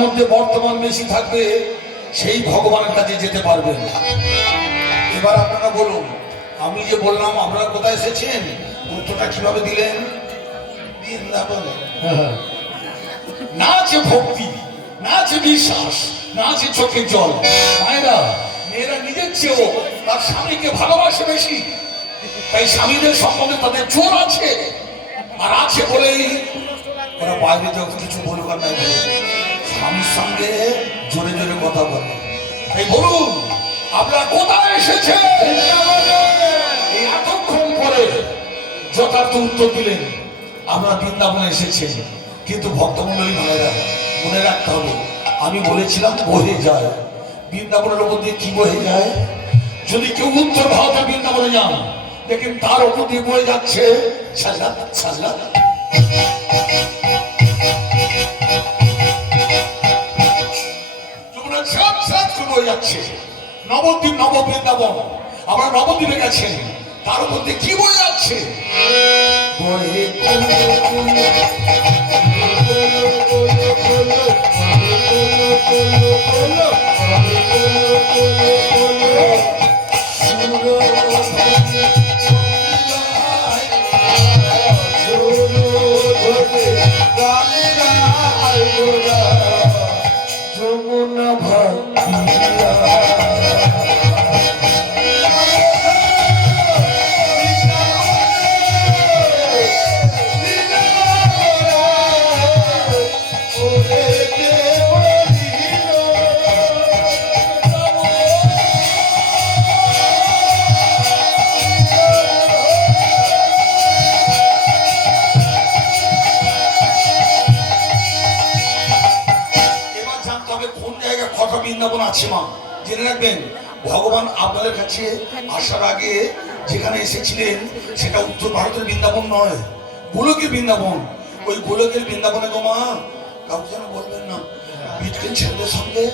মধ্যে বর্তমান বেশি থাকবে সেই ভগবানের কাছে যেতে পারবেন। এবার আপনারা বলুন, আমি যে বললাম আপনারা কোথায় এসেছেন, উত্তরটা কিভাবে দিলেন? না আছে ভক্তি, না আছে বিশ্বাস, না আছে চোখের জল। মায়েরা, মেয়েরা নিজের চেয়েও তার স্বামীকে ভালোবাসে বেশি, তাই স্বামীদের সম্বন্ধে তাদের জোর আছে। আর আছে বলেই ওরা বাইরে যখন কিছু বলুক আর নাই বলে স্বামীর সঙ্গে জোরে জোরে কথা বলে। তাই বলুন, আপনারা কোথায় এসেছেন? এতক্ষণ পরে যথার্থ উত্তর দিলেন, আমরা বৃন্দাবনে এসেছেন। কিন্তু ভক্তমণ্ডলী ভাইরা, মনে রাখতে হবে, আমি বলেছিলাম বহে যায়। বৃন্দাবনের ওপর দিয়ে কি বহে যায়? যদি কেউ উত্তর ভারতে বৃন্দাবনে যান, দেখেন তার ওপর দিয়ে বয়ে যাচ্ছে সাজা সাজা। নবদ্বীপ, নববৃন্দাবন। আমরা নবদ্বীপে গেছেন, তার মধ্যে কি বয়ে যাচ্ছে? যমুনা বৃন্দাবন আছে মা, জেনে রাখবেন। ভগবান আপনাদের কাছে আসার আগে যেখানে এসেছিলেন সেটা উত্তর ভারতের বৃন্দাবন নয়, গোলকের বৃন্দাবন। ওই গোলকের বৃন্দাবনে গো মা, কাউকে যেন বলবেন না, বিটকেন ছেলেদের সঙ্গে